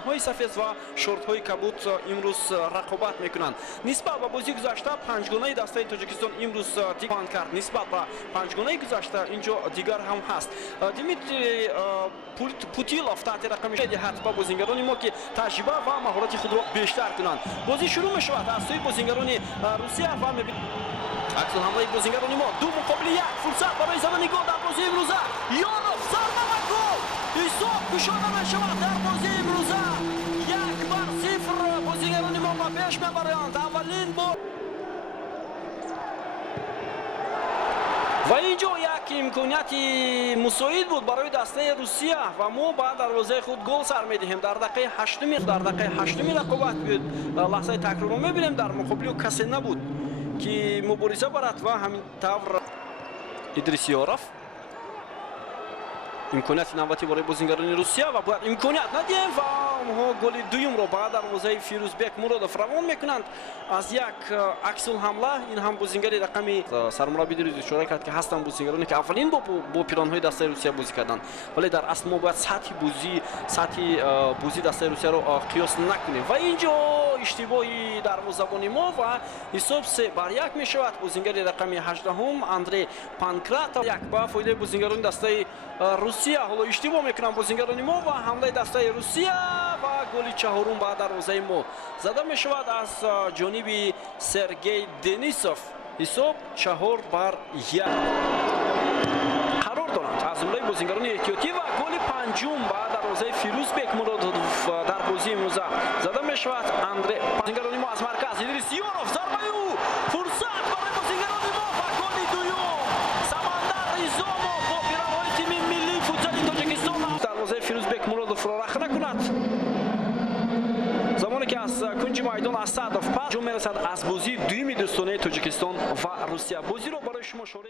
های سفید و شورت های کبود امروز رقابت میکنند. نسبت به بازی گذشته پنجگانه دسته تاجیکستان امروز تکان کرد. نسبت به پنجگانه گذشته اینجا دیگر هم هست. دیمیتری پوتیلوف تحت رقم دهد به بازیگران ما که تجربه و مهارت خود را بیشتر کنند. بازی شروع می شود از سوی بازیگران روسیه و می‌بینیم عکس حمله بازیگران ما دو مقابل یک فرصت برای زدن گل در بازی امروزه. یانوف ضربه و گل. حساب کشانه می شود در بازی امروزه. 1-0 بازیگران ما به پیش میبرند. اولین با و اینجا یک امکانیت مساعد بود برای دسته روسیه و ما بعد دروازه خود گل سر میدهیم. در دقیقه 8 رقابت بود. لحظه تکرار رو میبینیم در مقابل کسی نبود که مبارزه برد و همین طور ادریسیاروف امکانیت نوبتی برای بازیگران روسیه و باید امکانیت ندیم و آنها گل دوم را بعد دروازه فیروزبک مرادوف روان میکنند. از یک عکس الحمله این هم بازیگری رقمی سرمربی دید اشاره کرد که هستند بازیگرانی که اولین با پیرانهای دسته روسیه بازی کردند، ولی در اصل ما باید سطح بازی دسته روسیه را قیاس نکنیم و اینجا اشتباهی دروازه‌بان ما و حساب 3-1 می شود. بازیگر رقمی 18 اندری پانکراتوف یک با فایده بازیگران دسته روسیه حالا اشتباه میکنن بازیگران ما و حمله دسته روسیه و گل چهارم بعد دروازه ما زده می شود از جانب سرگئی دنیسوف. حساب 4-1 قرار دارند از جمله بازیگران احتیاطی و گل پنجم بعد دروازه فیروزبک مرادوف در بازی امروز زده می شود. اندری بازیگران ما از مرکز ادریسیاروف ضربه او فرصت برای بازیگران ما و گل دوم سمندر ریزامو با پیرانهای تیم ملی فوتبال تاجیکستان دروازه فیروزبک مرادوف را رخنه کند. زمانی که از کنج میدان اسدوف پس میرسد از بازی دوم دوستانه تاجیکستان و روسیه. بازی رو برای شما شروع